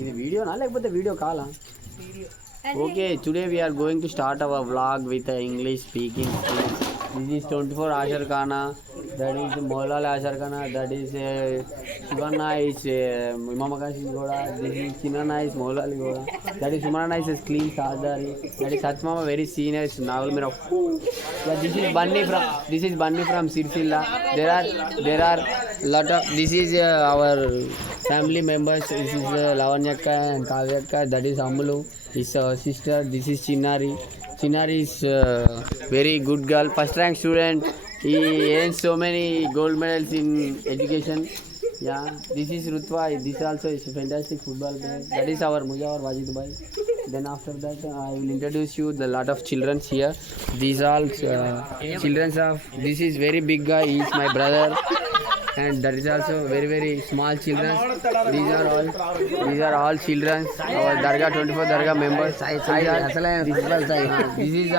ఇది వీడియోనా లేకపోతే వీడియో కాలా? Okay, today we are going to start our vlog with English speaking skills. This is 24 Ashar Khana, that is Maulal Ashar Khana, that is Shivanna is Imam Akash Goda, this is Chinana is Maulal Goda, that is Sumana is Clean Sadari, that is Satmama very senior is Naval Mira. Yeah, this is Bunny from Sirsilla. There are lot of, this is our family members. This is Lavanyakka and Kavyakka, that is Amulu. His sister, this is Chinari. Chinari is very good girl, first rank student. He earns so many gold medals in education. Yeah, this is Rutwa. This also is a fantastic football player. That is our Mujawar Wajid Bhai. Then after that, I will introduce you the lot of children here. These all children of. This is very big guy. He is my brother. And that is also very small children. These are all children. Our Dargah 24 Dargah members. This is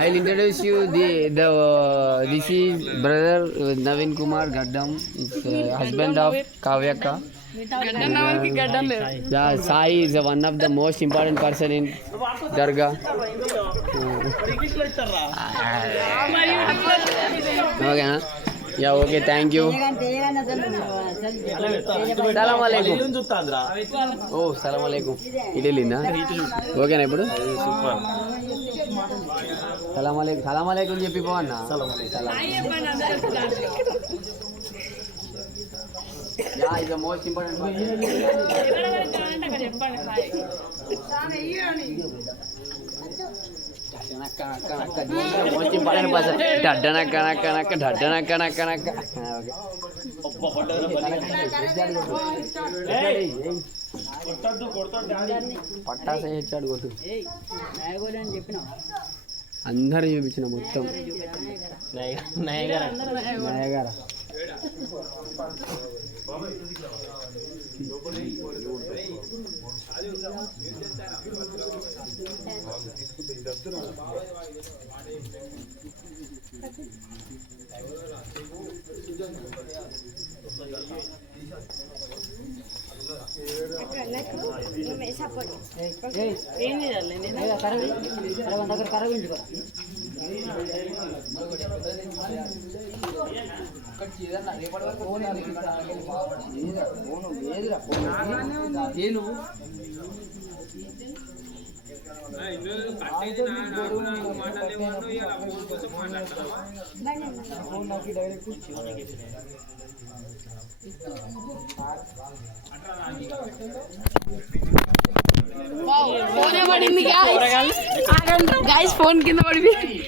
I will introduce you this is brother Naveen Kumar Gaddam, husband of Kavyakka. Yeah, Sai is one of the most important person in Dargah. Okay, huh? Yeah, okay, thank you. Salam alaikum. Oh, salam alaikum. Idelina. Okay na ipudu? Super. Salam alaikum. Salam alaikum చెప్పి పోవన్నా. Salam alaikum. Yeah, is the most important part. Most important person. Daddana kana. పట్టాస హెచ్చాడు కొట్టు అందరూ చూపించిన మొత్తం నయగారా ఫోన్ పడింది guys, phone కింద పడిపోయింది.